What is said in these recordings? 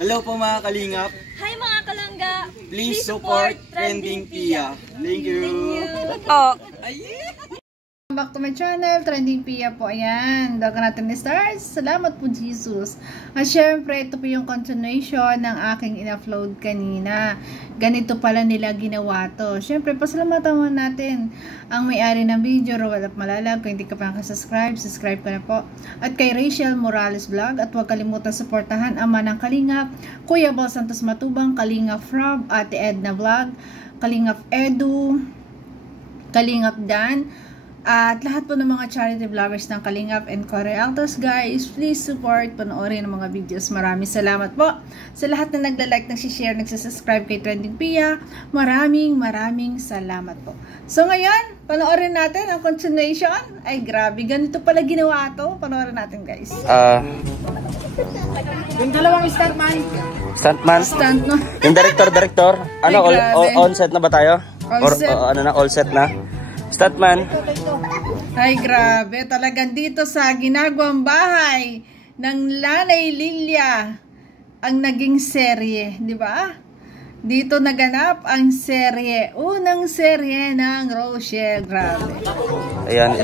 Hello po mga kalingap. Hi mga kalangga. Please support Trending Pia. Thank you. Oh. Back to my channel, Trending Pia po. Ayan, bago natin ni-start. Salamat po, Jesus. At syempre, ito po yung continuation ng aking in-upload kanina. Ganito pala nila ginawa to. Syempre, pasalamatan mo natin ang may-ari ng video, Roel Malalag. Kung hindi ka pa nakasubscribe, subscribe ka na po. At kay Rachel Morales Vlog. At huwag kalimutan supportahan Ama ng Kalingap, Kuya Bal Santos Matubang, Kalingap Rob, Ate Edna Vlog, Kalingap Edu, Kalingap Dan, at lahat po ng mga charity vloggers ng Kalingap and Korealtos, guys, please support, panoorin ang mga videos. Maraming salamat po sa lahat na nagla-like, nagsishare, nagsasubscribe kay Trending Pia. Maraming salamat po. So ngayon, panoorin natin ang continuation. Ay grabe, ganito pala ginawa to. Panoorin natin, guys. Yung dalawang stuntman. Stunt, no? Yung director. Ano, on set na ba tayo? All set. Ano na, all set na? Stuntman. Ay grabe, talagang dito sa ginagawang bahay ng Lanay Lilia ang naging serye, di ba? Dito naganap ang serye, unang serye ng Rochelle. Grabe. Ayan,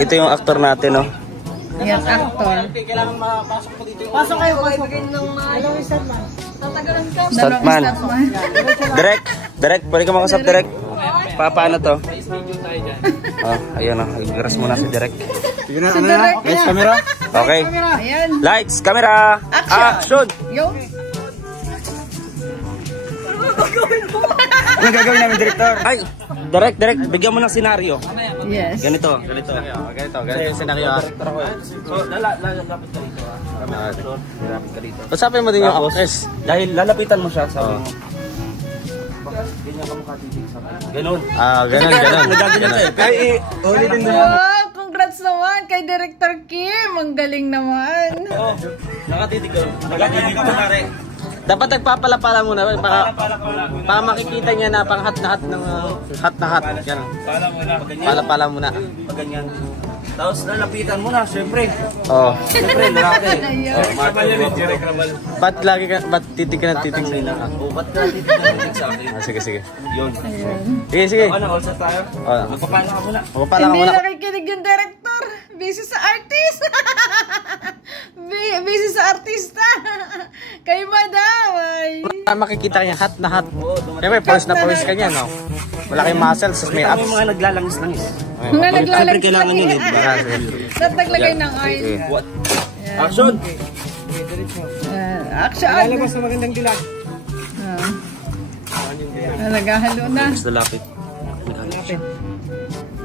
ito yung actor natin, no? Ayan, actor. Pasok kayo, ibigay ng dalawang stuntman. Stuntman. Direct, pwede ka makasap direct. Paano to? Oh, ayan o. Igras muna si Direk. Si Direk. Lights, camera. Okay. Ayan. Lights, camera. Action! Yo. Ano gagawin namin, Director? Ay, Direk, bigyan mo ng senaryo. Yes. Ganito yung senaryo. So, lalapit ka dito. Lalapit ka dito. Pasapin mo din yung actress. Dahil lalapitan mo siya, sabi mo. Ganyan ka mukha titig sa kanya. Ganun. Ganun. Kaya ulitin mo. Wow, congrats naman kay Director Kim. Ang galing naman. Oo. Nakatitig ka. Nakatitig ka pare. Dapat nagpapalapala muna para makikita niya na pang hat na hat. Ganun. Palapala muna. Pag ganyan. Tapos lalapitan mo na, syempre. Oh. Syempre, lalaki. Ba't titig ka na titig sa ina? Ba't ka titig sa akin? Sige. Yun. Sige. Ano, all set tayo? Magpapala ka muna. Magpapala ka muna. Hindi nakikinig yung director. Busy sa artist. Busy sa artista. Kay madam. Ay. Para makikita niya hat na hat. Siyempre, pose na pose ka niya, no? Wala kayong muscles, may abs. May mga naglalangis-langis. Mga naglalagay. Siyempre, kailangan yun. Dapat naglagay ng oil. What? Action! Action! Lalabas na magandang dilag. Naghahalo na. Mas lalapit.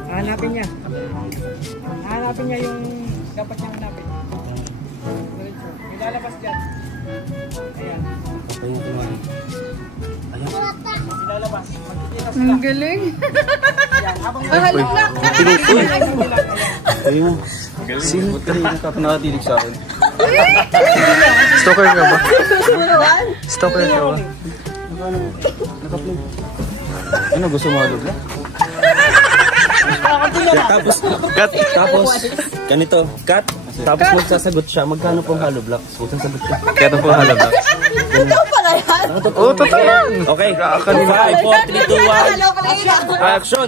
Hanapin niya. Hanapin niya yung dapat niyang hanapin. Ilalabas dyan. Ayan. Ilalabas. Ang galing. Mahalo na. Ayun. Sino ka nakatilig sa akin? Stalker ka ba? Stalker ka ba? Naka-play. Ano gusto mo halog na? Tapos, ganito, cut. Tapos magsasagot siya, magkano pong hollow blocks? Magsasagot siya. Kaya po halabas. Ito pala yan. Oo, totoo yan. Okay, 5, 4, 3, 2, 1. Action!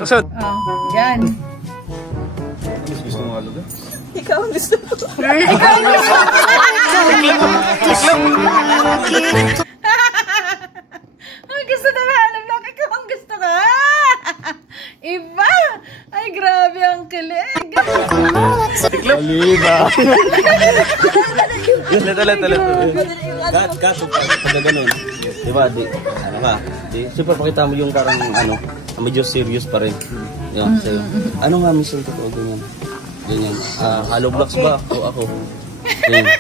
Yan. Gusto mo halog na? Ikaw ang gusto ko. Ang gusto na alam lang. Ikaw ang gusto ka. Iba. Ay, grabe ang kilig. Oliva! Cut. Pag ganun. Diba, ano ka? Siyempre pakita mo yung parang medyo serious pa rin. Yan, sa'yo. Ano nga mission totoo ganyan? Ganyan. Hollow blocks ba? O ako? Ganyan.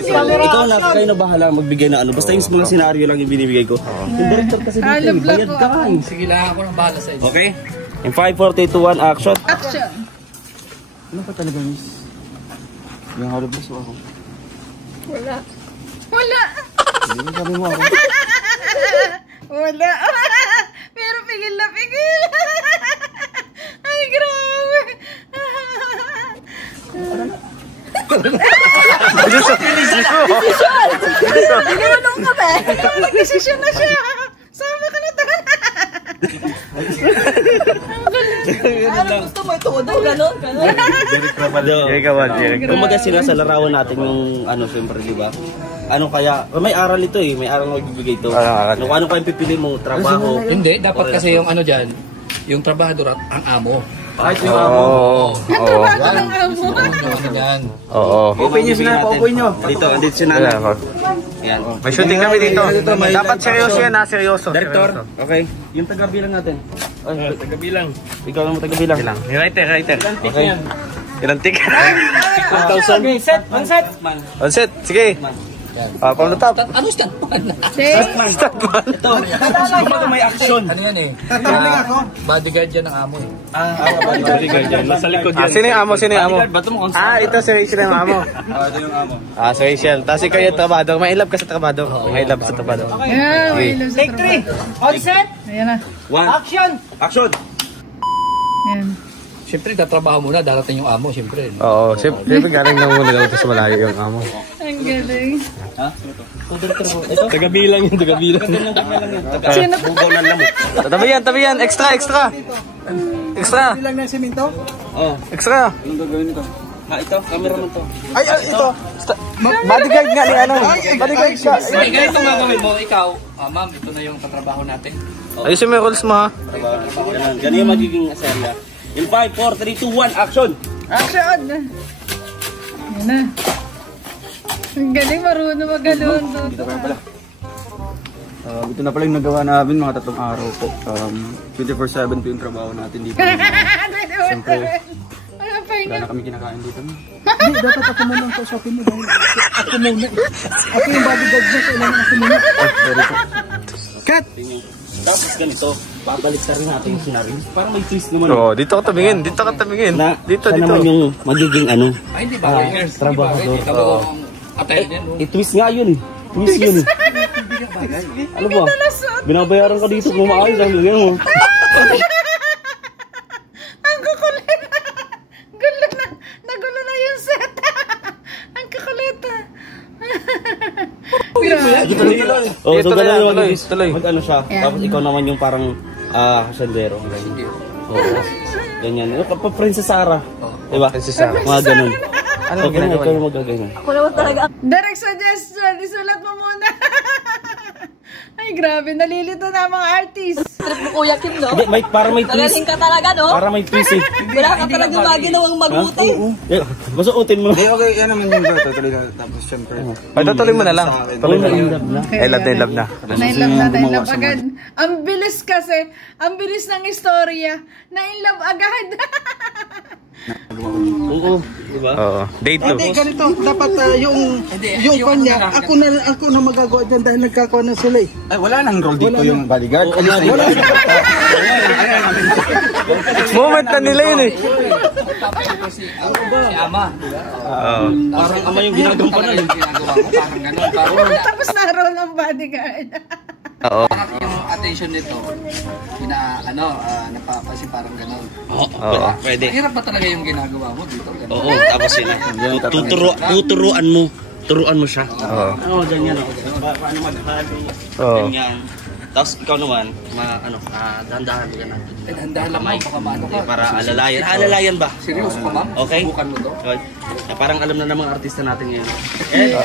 Ikaw na, kayo na bahala magbigay na ano. Basta yung mga senaryo lang yung binibigay ko. Yung director kasi dito, bayad ka. Sige lang, ako nang bahala sa inyo. Okay? In 5, 4, 3, 2, 1, action! Action. Ano ka talaga, miss? Yung hollow blocks o ako? Wala. Hindi mo sabi mo ako. Wala. Pero pigil na pigil. Ay, grabe. Ginulong ka ba? Nag-desisyon na siya. Sama ka na tagal. Ano gusto mo ito? Ganon? Kumbaga sinasalarawan natin yung ano, siyempre, di ba? Ano kaya, may aral ito eh, may aral na magbibigay ito. Ano kaya pipili mong trabaho? Hindi, dapat kasi yung ano dyan, yung trabahador at ang amo. Kahit yung amo. Ang trabaho ng amo. Yung ano yan. Open nyo sila, open nyo. Dito si Nana. Yan. May shooting kami dito. Dapat seryoso yan ha, seryoso. Director, okay. Yung taga-bilang natin. Ay, taga-bilang. Ikaw naman taga-bilang. Writer. Okay. Ilang tik? 1,000. Set. On set, sige. From the top. Ano stand man? Start man. Ito. Kumbaga may action. Ano yan eh? Bodyguard yan ng amo eh. Bodyguard yan. Nasa likod yan. Sino yung amo? Bato mo kung Ito si Rachel yung amo. ito yung amo. Si Rachel. Tapos ikaw yung trabado. May love ka sa trabado. May love sa trabado. Ayan, may ilog sa trabaho. On set. Ayan na. Action. Ayan. Siyempre, tatrabaho muna, darating yung amo, siyempre. Oo, siyempre galing lang muna daw sa malayo yung amo. Ang galing. Ha? Ito? Taga-bilang yung taga-bilang. Sino? Bugaw ng lamok. Tabi yan. Extra. Bilang ng simento? Oh, Extra. anong gagawin ito? Ito, cameraman to. Ay, ito. Bodyguard nga ni ano. Bodyguard siya. Sige, ganito nga gawin mo, ikaw, ma'am, ito na yung katrabaho natin. Ayusin mo yung rules mo ha. Ganun yung magiging serya. In 5, 4, 3, 2, 1, action! Action! Ayan na. Ang galing, marunong maganon. Ito na pala yung nagawa namin mga 3 araw po. 24/7 po yung trabaho natin dito. Siyempre, Ano pa wala yun? na kami kinakain dito. Hindi, dapat ako muna ang kausapin mo dahil ako muna. Ako yung bodyguard niya, kailangan ako muna. Sorry po. Cut! Tapos ganito, babalik rin natin yung scenario. Parang may twist naman. Oo, dito ka tabingin. Dito. Siya naman yung magiging ano, Ay, hindi ba? trabahador. Atay yan. I-twist nga yun. Twist yun. Ano ba? Binabayaran ka dito kung maayos. Ang ganyan mo. Ang kukulit. Nagulo na yung set. Ang kukulit. Oh, so ganun yung tuloy. mag-ano siya. Yan. Tapos ikaw naman yung parang kasandero. Oo. Ganyan. Princess Sarah. Diba? Princess Sarah. Mga ganun. Ano yung ginagawa Ikaw yung magaganyan. Ako naman talaga. Direct suggestion. Isulat mo muna. Ay, grabe. Nalilito na ang mga artist. Trip mo Kuya Kim, no? Hindi, parang may twist. Tagaling ka talaga, no? Para may twist eh. Wala ka talaga maginawang mabuti. Masuotin mo. Okay, yan naman yung gato. Tuloy na. Tapos siyempre. Ay, tuloy mo na lang. Tuloy mo in na. love na. Love na. Na-inlove agad. Ang bilis kasi. Ang bilis ng istorya. Na-inlove agad. Oo. Diba? Oo. Day 2. Hindi, ganito. Dapat yung kanya, ako na magagawa dyan dahil nagkakawa na sila eh. Ay, wala nang role dito yung bodyguard. Wala. Moment na nila yun eh. Si ama. Oo. Parang ama yung ginagampanan. Yung ginagawa mo, parang ganun. Parang Tapos na-roll ng bodyguard. Oo. yung attention nito, napapansin parang ganun. Oo. Pwede. Hirap ba talaga yung ginagawa mo dito? Ganun. Oo, tapos sila. Tuturuan mo. Turuan mo siya. Oo. Oo, ganyan ako. Paano maghalo? Oo. Ganyan. Tapos ikaw naman, dahan-dahan ka na. Handahan lang mo, baka maano ka. Para alalayan. Alalayan ba? Seryoso ka, ma'am? Okay. Subukan mo to. Okay. Parang alam na ng mga artista natin ngayon.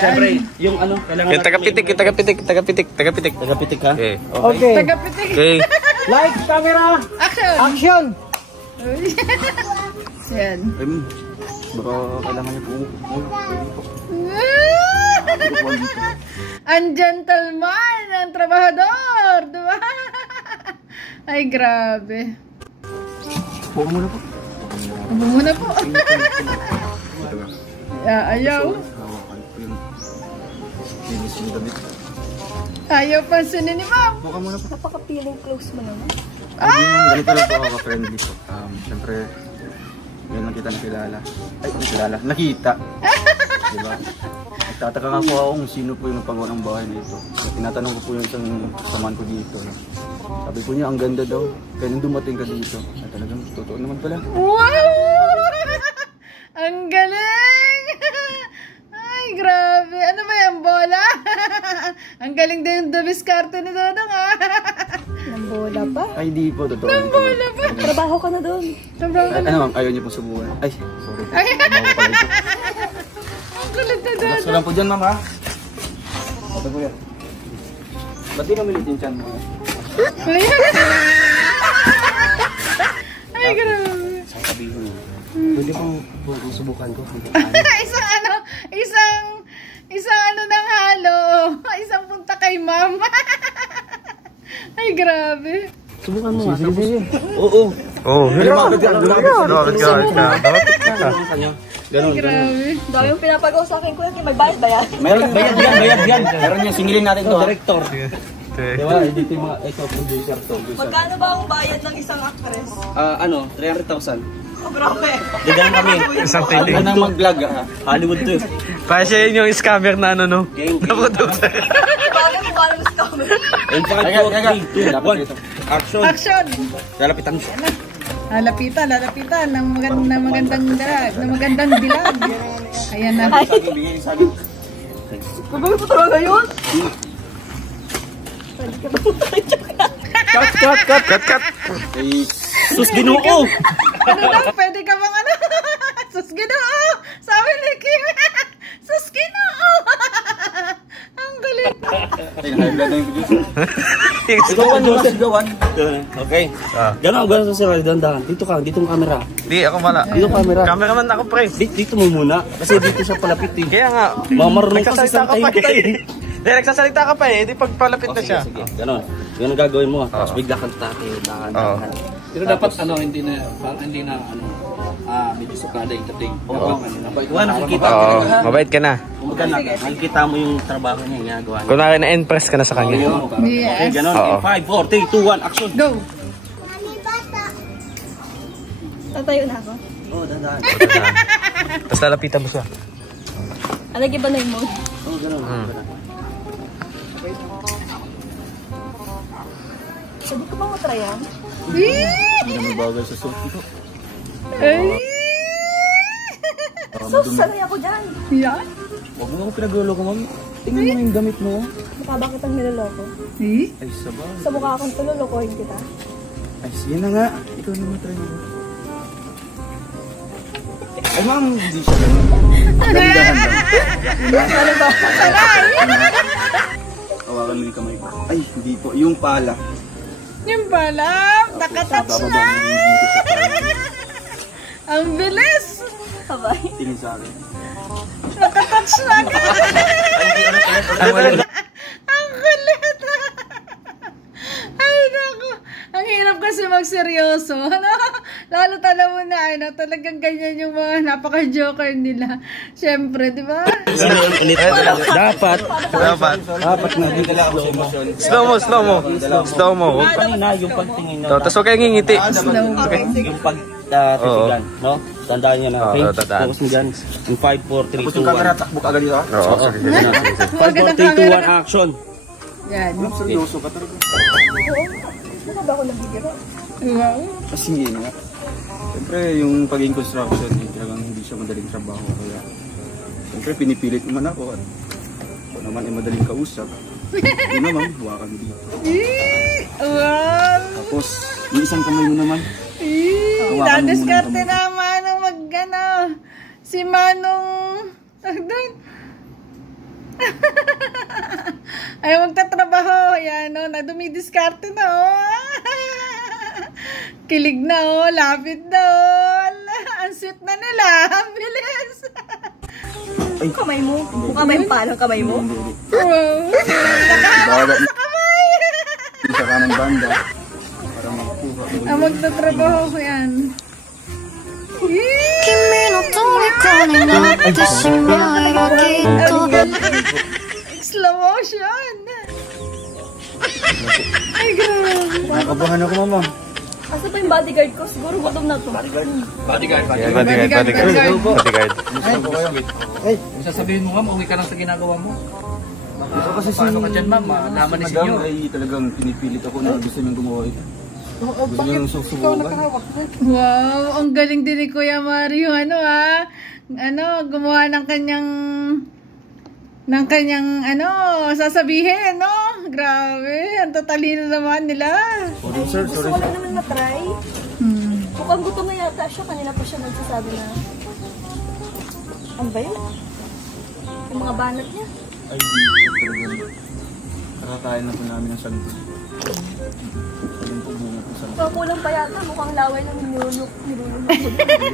Siyempre, yung kailangan Yung tagapitik. Tagapitik ka? Okay. Okay. Tagapitik. Okay. Light, camera, Action! action! Yan. Baka kailangan niyo po. Ang gentleman, ang trabahador, diba? Ay, grabe. Huwag muna po. Ano muna po? Ayaw. Hawakan po yung linis yung damit. Ayaw pansinin ni ma'am. Huwag muna po. Napaka-feeling close mo naman. Ganito lang po ako ka-friendly po. Siyempre, ngayon lang kita nakilala. Ay, nakita. Diba? Nagtataka nga po ako kung sino po yung napagawa ng bahay nito. Tinatanong ko po yung isang saman ko dito. Sabi po niya, ang ganda daw. Kaya nung dumating ka dito, ay talagang totoo naman pala. Wow! Ang galing! Ay, grabe. Ano ba yan, bola? Ang galing din yung dumiskarte ni Dodong, ha? Ng bola pa? Ay, di po. Totoo. Ang bola pa. Trabaho ka na doon. Sobrang Ano ma'am, ayaw niyo po subukan. Ay, sorry. Ay. Trabaho pala ito. Ang kulit na Relax Dodong. ko lang po dyan, ma'am, ha? Ito po yan. Ba't di namilit yung chan mo? Ay, grabe. Sa sabihin mo. Pwede pang subukan ko. isang ano ng halo. Isang punta kay ma'am. Ay, grabe. Subukan mo nga. Oo. Oo. Lumapit ka. Ganon. Grabe. Dami yung pinapagawa sa akin, kuya. May bayad ba yan? Bayad yan. Meron yung singilin natin to. Director. Diba? Dito yung mga producer to. Magkano ba ang bayad ng isang actress? 300,000. Oh, grabe. Diyan kami. Isang Ano tiling. nang mag-vlog ha? Hollywood to. Para siya yun yung scammer na ano, no? Gang. Bakit mo ba ng scammer? And 5, 4, 3, 2, 1. Action. Action. Lalapitan mo siya. Lalapitan ng magandang dilag. Ayan na. Gagawin mo talaga yun? Cut. Sus, Ginoo! Ano daw? Pwede ka bang ano? Sus, Ginoo! Sabi ni Kim. Sus, Ginoo! Ang galit. Sigawan mo, sigawan. Okay. Ganon sa sir. Dandahan. Dito ka, dito ang camera. Di, ako mala. Dito camera. Cameraman ako, pre. Dito mo muna. Kasi dito siya palapit eh. Kaya nga. Mamarunong ka sa Nagsasalita isang ka pa tayo. eh. Nagsasalita ka pa eh. Di pagpalapit na siya. Sige. Ganon. Yun ang gagawin mo. Tapos bigla kang tatay. Dahan. Pero dapat hindi na medyo sukada yung dating. Nakikita Oo, ka na. mabait ka na. Kumbaga nakikita mo yung trabaho niya yung ginagawa niya. Kunwari na-impress ka na sa kanya. Okay, Yes. ganon. Oo. 5, 4, 3, 2, 1, action. Go. Tatayo na ako. Oh, dandahan. Tapos lalapitan mo siya. Alagay ba na yung mode? Oh, ganon. Sabi ko ba matry yan? Hindi naman bagay sa suit ko. Ay. So, sanay ako dyan. Yan. Huwag mo akong pinagluloko, ma'am. Tingnan mo yung gamit mo. Mukha ba kitang niloloko? Eh? Ay, sabay. Sa mukha akong tulolokohin kita. Ay, sige na nga. Ikaw na matry mo. Ay, ma'am, hindi siya ganun. Gandahan lang. Ano ba? Hawakan mo yung kamay ko. Ay, hindi po. Yung pala. Yung pala. Nakatouch na. Ang bilis. Sabay. Tingin sa akin. Nakatouch na. Ang kulit. Ay, naku. Ang hirap kasi magseryoso. Ano? Lalo tala mo na, talagang ganyan yung mga napaka-joker nila. Siyempre, di ba? Dapat na dito lang ako sa emosyon. Slow mo. Kanina, yung pagtingin na. Tapos huwag kayong ngingiti. Yung pagtitigan, no? Tandaan nyo na, okay? tandaan. Focus mo dyan. In 5, 4, 3, Tapos 2, yung 1. camera, takbo ka agad dito, ha? Oo, sige. 5, 4, 3, 2, 1, action! Yan. Ma'am, seryoso ka talaga. Mukha ba ako nagbibiro? Wow. Kasi yun nga. Siyempre, yung pagiging construction, talagang hindi siya madaling trabaho. Kaya, siyempre, pinipilit naman ako. At ako naman ay madaling kausap. Yun naman, huwakan dito. Wow. Tapos, yung isang kamay mo naman. Dadiskarte na Manong mag-ano. Si Manong... Doon. Ay, magtatrabaho. Ayan, no? Dumidiskarte na, oh. Kilig na, oh. Lapit na, oh. Ang sweet na nila. Ang bilis. Yung kamay mo? Mukha ba yung palang kamay mo? Wow. Bawa sa kamay! Sa kanang banda. Para makuha. Ang magtatrabaho ko yan. 君の虜になってしまえばきっと Slow motion. Ay, grabe. Nakabahan ako, mama. Asa pa yung bodyguard ko? Siguro gutom na to. Bodyguard. Kung sasabihin mo nga, mauwi ka lang sa ginagawa mo. Baka kasi paano ka dyan, ma'am? Malaman ni Madam senyor. ay talagang pinipilit ako na gusto niyang gumawa ito. Gusto niyang susubukan. Wow, ang galing din ni Kuya Mario. Gumawa ng kanyang ng kanyang sasabihin, no? Grabe, ang tatalino naman nila. Sorry sir, sorry. Gusto ko lang naman matry. Mukhang gutom na yata siya. Kanina pa siya nagsasabi na, ano ba yun? Yung mga banat niya. Ay, di ko talaga. Nakakain na po namin ng santo. Ayun po bunga po santo. Kulang pa yata. Mukhang laway ng nilulok.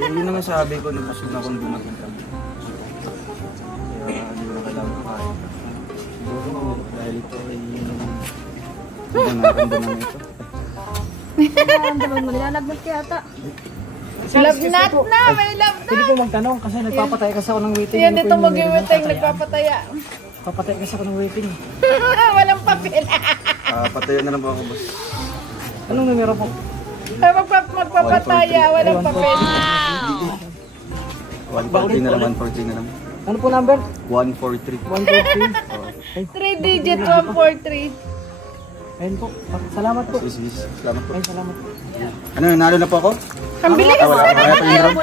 Yun naman sabi ko, napasok na akong dumating kami. Kaya hindi ko na kailangan kain. Siguro dahil ito ay yung nararamdaman ito. Nararamdaman mo, nilalagnat ka yata. Lagnat na, may lagnat. Pwede po magtanong kasi nagpapatay kasi ako ng waiting. Yan, dito mag-iwiteng, nagpapataya. Papatay kasi ako ng waiting. Walang papel. Patayan na lang po ako, boss. Anong numero po? Magpapataya, walang papel. 143 na lang, 143 na lang. Ano po number? 143. 143. 3 digit, 143. Ayun po. Salamat po. Salamat po. Ay, salamat po. Ano, nanalo na po ako? Ang bilis. Mamaya pa yung drone.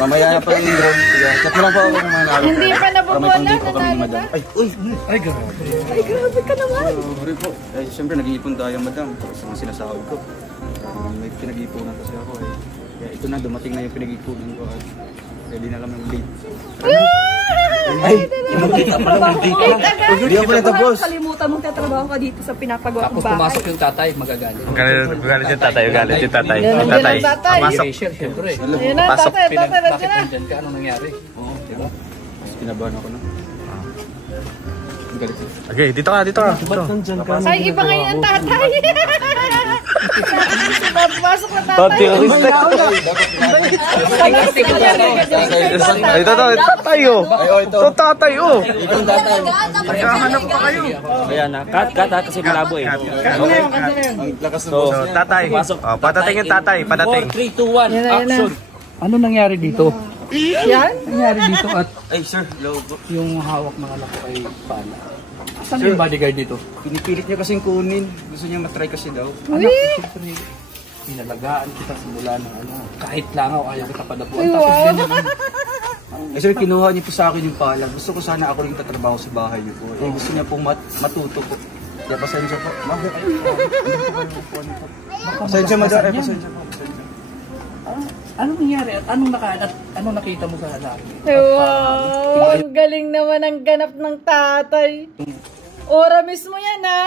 Mamaya na pa yung drone. Chat mo lang po ako kung manalo. Hindi pa nabubola, May po kami nanalo madam. na. Ay, uy! Ay, grabe. Ay, grabe ka naman. Sorry po. Eh, siyempre nag-iipon tayo madam. Sa mga sinasahod ko. May pinag-iipunan kasi ako eh. Kaya ito na, dumating na yung pinag-iipunan ko. Ready na kami mag-date. Ay! Magkita pa lang, mag-date na. Hindi ako natapos. Kalimutan mong tatrabaho ka dito sa pinapagawa Tapos ng bahay. pumasok yung tatay, magagalit. Galit yung tatay, galit yung tatay. Nandiyan ang tatay. Si Rachel, syempre. Ayun na, tatay, Bakit nandiyan na. nandyan ka? Anong nangyari? Oo, diba? Kinabahan ako na. Galit siya. Okay, dito ka. Dito. Ay, iba ngayon ang tatay. Papasok na tatay. Ay, ito, tatay oh. Ito, tatay oh. Itong tatay. Naghahanap pa kayo. Kaya na, cut kasi malabo eh. Ang lakas ng So, tatay. Oh, patating yung tatay, patating. 4, 3, 2, 1, action! Ano nangyari dito? Yan? Nangyari dito at Ay, sir. Hello po. yung hawak ng anak ko ay pala. Saan yung bodyguard dito? Pinipilit niya kasing kunin. Gusto niya matry kasi daw. Anak ko, siyempre, pinalagaan kita simula ng kahit langaw, ayaw kita padapuan. Tapos ganyan. Eh, sir, kinuha niyo po sa akin yung pala. Gusto ko sana ako rin tatrabaho sa bahay niyo po. Eh, gusto niya pong matuto po. Kaya pasensya po. Pasensya, madam. Eh, pasensya po. Pasensya. Anong nangyari at anong nakita mo sa lalaki? Wow, ang galing naman ang ganap ng tatay. Ora mismo yan, ha?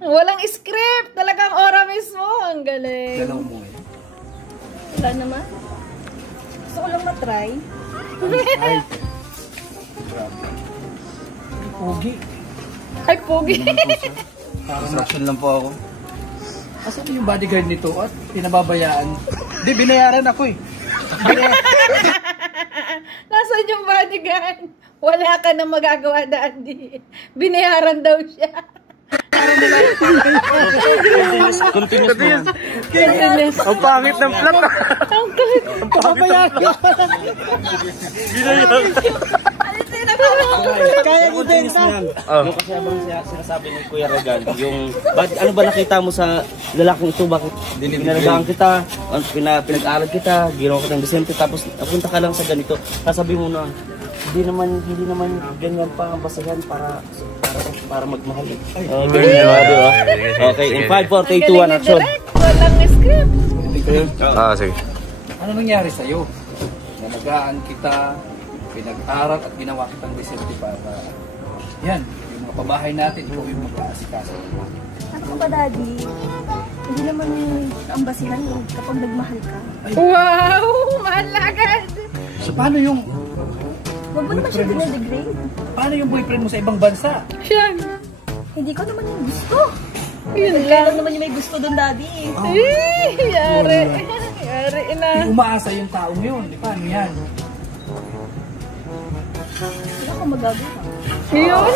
Walang script. Talagang ora mismo. Ang galing. Galaw mo eh. Wala naman. Gusto ko lang matry. Ay, grabe. Pogi. Ay, pogi. Construction lang po ako. Asan yung bodyguard nito at pinababayaan? Hindi, binayaran ako eh. Nasaan yung bodyguard? Wala ka na magagawa, Daddy. Binayaran daw siya. Continuous mo yan. Ang pangit ng plot. Ang kulit. Kaya ko din sa. Yung kasi habang sinasabi ng Kuya Regal, yung ano ba nakita mo sa lalaking ito, bakit pinalagaan kita, pinag-aral kita, ginawa kita ng Vicente, tapos napunta ka lang sa ganito, sasabi mo na, hindi naman ganyan pa ang basahan para magmahal. Ganyan ba, di ba? Okay, in 5, 4, 3, 2, 1, action. Walang script. Sige. Ano nangyari sa'yo? Nalagaan kita, pinag-aral at ginawa kitang Vicente para yan, yung mga pabahay natin, ikaw yung mag-aasikaso. Ano ba, Daddy? Hindi naman ang basihan kapag nagmahal ka. Wow, mahal na agad. So paano yung Huwag mo naman siya dinadegrade. paano yung boyfriend mo sa ibang bansa? Siyan. Hindi ko naman yung gusto. Yun Kaya lang. lang naman yung may gusto doon, Daddy. Yari. Yari na. Di umaasa yung taong yun. Paano yan? Wala akong magagawa. Yun.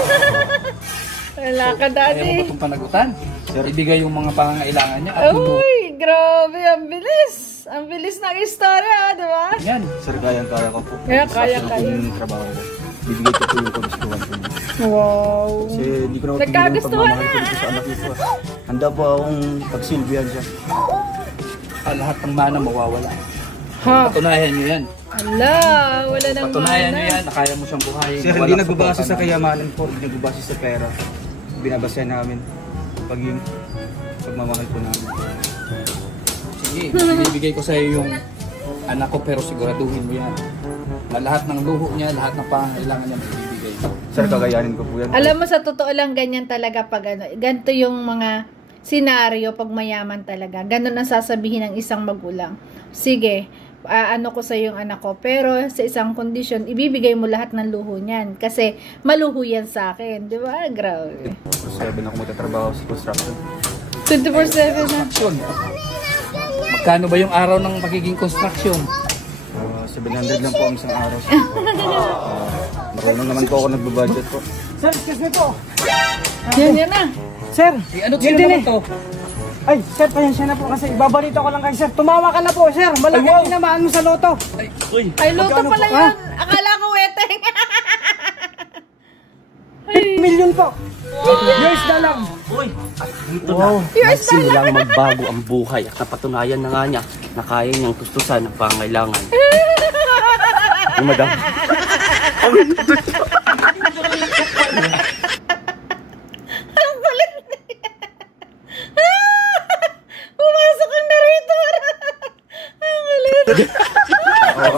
Wala ka, Ayaw mo Daddy. ba itong panagutan? Ibigay yung mga pangangailangan niya at luto. Uy, grabe. Ang bilis. Ang bilis ng istorya, di ba? Yan. Sir, kaya ko po. Kaya kaya. Yung trabaho ko. Bibigay ko po yung kagustuhan ko. Wow. Kasi hindi ko na Nagkagustuhan pagmamahal ko dito sa anak ko. Handa po akong pagsilbihan siya. Lahat ng mana mawawala. Patunayan nyo yan. Ala, wala nang Patunayan mana. nyo yan, na kaya mo siyang buhayin. Sir, hindi nagbabase sa kayamanan po, hindi nagbabase sa pera. Binabasyan namin pagmamahal po namin. Sige, ibibigay ko sa iyo yung anak ko pero siguraduhin mo yan. Na lahat ng luho niya, lahat ng pangangailangan niya ibibigay ko. Sir, kagayanin ko po yan. Alam mo, sa totoo lang, ganyan talaga pag ano, ganito yung mga senaryo pag mayaman talaga. Ganon ang sasabihin ng isang magulang. Sige, ano ko sa yung anak ko, pero sa isang kondisyon, ibibigay mo lahat ng luho niyan. Kasi maluho yan sa akin. Di ba? Grabe. 7 ako magtatrabaho sa construction. 24/7 na. Magkano ba yung araw ng pagiging construction? 700 lang po ang isang araw. Marunong naman po ako nagbabudget po. Sir, excuse me po. Yan na. Sir, Ano yun sino din naman eh. to? Ay, sir, pasensya na po kasi ibabalito ko lang kay sir. Tumawa ka na po, sir. Malaki ang tinamaan mo sa loto. Ay, luto pala po, yun. Akala ko weteng. Million po. Yours na lang. Dito na. Nagsimulang magbago ang buhay at napatunayan na nga niya na kaya niyang tustusan ang pangailangan. Yung madam. Ang kulit niya. Pumasok ang narrator. Ang kulit.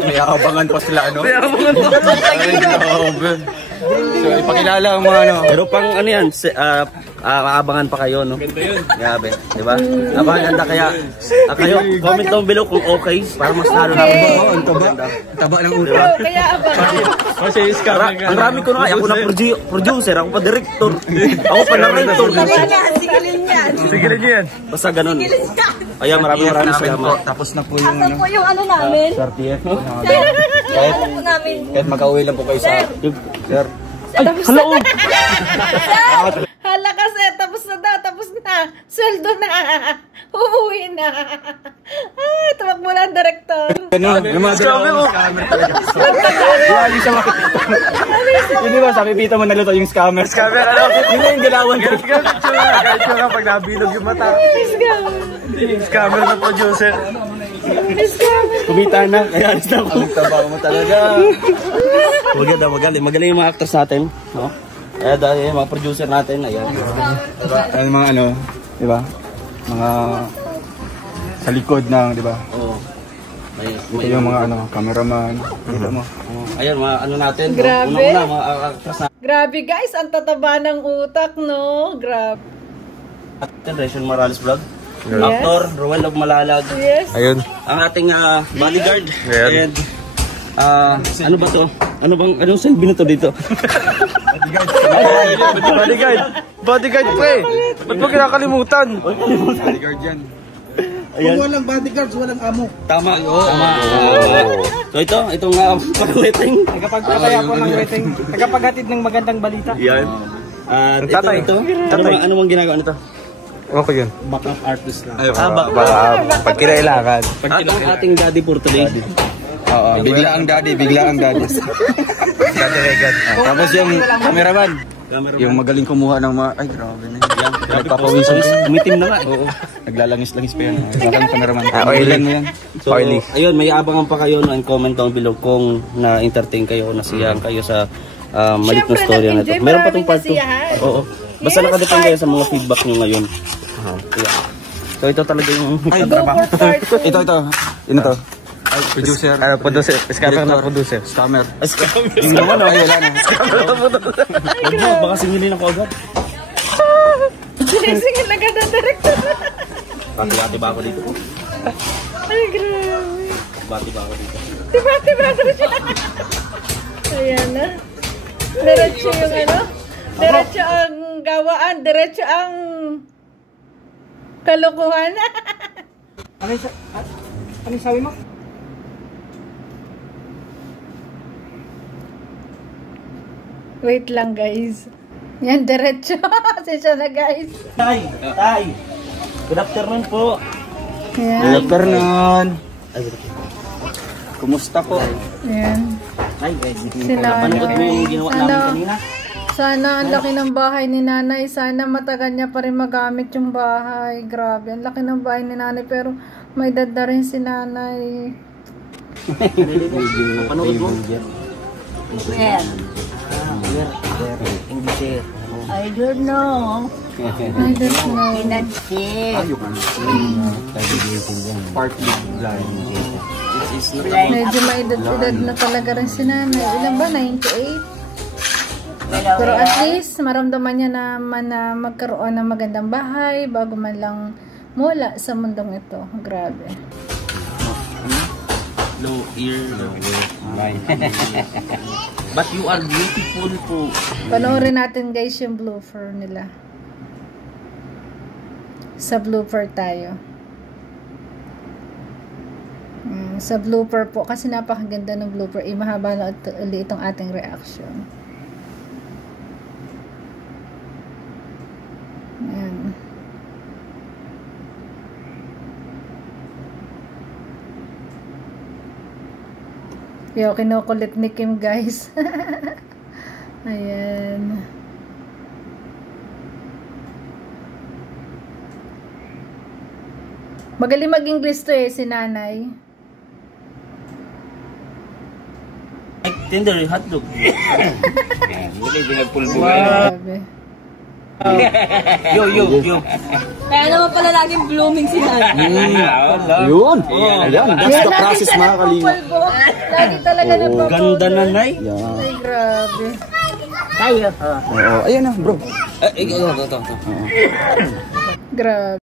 May abangan pa sila, ano? May abangan pa. Ay, grabe. So, ipakilala ang mga ano. Pero pang ano yan, aabangan pa kayo, no? Ganda yun. Grabe, di ba? Napakaganda kaya, kayo, comment down below kung okay, para mas lalo na ako. Ang taba ng utak. Kaya abang. Ang rami ko na, ako na producer, ako pa director, ako pa narrator. Sige rin yan. Basta ganun. Kaya maraming salamat. Tapos na po yung Ito ano. po yung ano namin. Sir TF. Ano po namin. Kahit makauwi lang po kayo sa... Sir. Ay, hello! Hala kasi, tapos na daw, tapos na. Sweldo na. Uuwi na. Ah, tumakbo na ang director. Ano? Yung mga scammer talaga. Wali sa mga... Hindi ba, sabi Pito mo naluto yung scammer. Scammer, ano? Yun na yung galawan ko. Kahit ko nga pag nabilog yung mata. Scammer na producer. Kumita na, kaya alis na ako. Ang taba mo talaga. Magaling yung mga actors natin, no? Kaya dahil yung mga producer natin, ayan. Ano mga ano, di ba? Mga sa likod ng, di ba? Oo. Ito yung mga ano, cameraman. Kita mo. Ayan, mga ano natin. Grabe. Una-una, mga actors Grabe guys, ang tataba ng utak, no? Grabe. natin. Rachel Morales Vlog. Actor, Roel of Malalag. Yes. Ayun. Ang ating bodyguard. Ayan. And, ano ba to? Anong selfie na to dito? Bodyguard. Bodyguard, pre. Ba't mo kinakalimutan? Bodyguard yan. Ayan. Kung walang bodyguards, walang amo. Tama. Tama. So itong pag-waiting. Tagapagpataya po ng wedding. Tagapaghatid ng magandang balita. Yan. At Tatay. ito. Tatay. Ano bang ginagawa nito? Okay yun. Backup artist lang. Pag kinailangan. At ang ating daddy for today. Oo, bigla ang daddy. Daddy Regan. Tapos yung cameraman. Yung magaling kumuha ng mga... Ay, grabe na yun. Nagpapawisan ko. Umitim na nga. Oo. Naglalangis-langis pa yan. Ang cameraman. Oily. Mo yan. So, Oily. ayun, may abangan pa kayo no, and comment down below kung na-entertain kayo, nasiyang kayo sa malit na Syempre, story na ito. nag-enjoy, Meron pa itong maraming part 2. nasiyahan. Oo. Basta Yes, nakadepend kayo sa part mga feedback nyo ngayon. Kaya. So, ito talaga yung... Go for part 2. Ito. Ino to. Producer. Producer. Scammer na producer. Scammer. Hindi naman, Ay, wala na. Huwag mo, baka singilin ako agad. Sinisingil agad ang director. Bati-bati ba ako dito? Ay, grabe. Bati ba ako dito? Tiba-tiba na siya. Ayan na. Diretso yung ano. Diretso ang gawaan. Diretso ang kalukuhan. Ano sabi mo? Wait lang guys. Yan, diretso. Sensya na guys. Tay! Good afternoon po. Ayan. Good afternoon. Kumusta po? Ayan. Ay, Sila napanood mo yung ginawa namin kanina? Sana ang laki ng bahay ni nanay. Sana matagal niya pa rin magamit yung bahay. Grabe. Ang laki ng bahay ni nanay. Pero may edad na rin si nanay. Panood mo? Where? I don't know. Partly blind. Medyo maedad-edad na talaga rin si nanay. Ilan ba? 98? Pero at least, maramdaman niya naman na magkaroon ng magandang bahay bago man lang mula sa mundong ito. Grabe. Low ear, low ear. But you are beautiful po. Panoorin natin guys yung blooper nila. Sa blooper tayo. Sa blooper po. Kasi napakaganda ng blooper. Mahaba na ulit itong ating reaction. Ayan. Yo, kinukulit ni Kim guys. Ayan. Magaling mag-English to si nanay. Tender hotdog. Hindi nagpulbo. Grabe. Yo. Kaya naman pala laging blooming si nanay. Yun! Ayan, that's the process mga kalinga. Lagi talaga nagpapagod. Ganda na, Nay. Ay, grabe. Oo, ayan na bro. Ito. Grabe.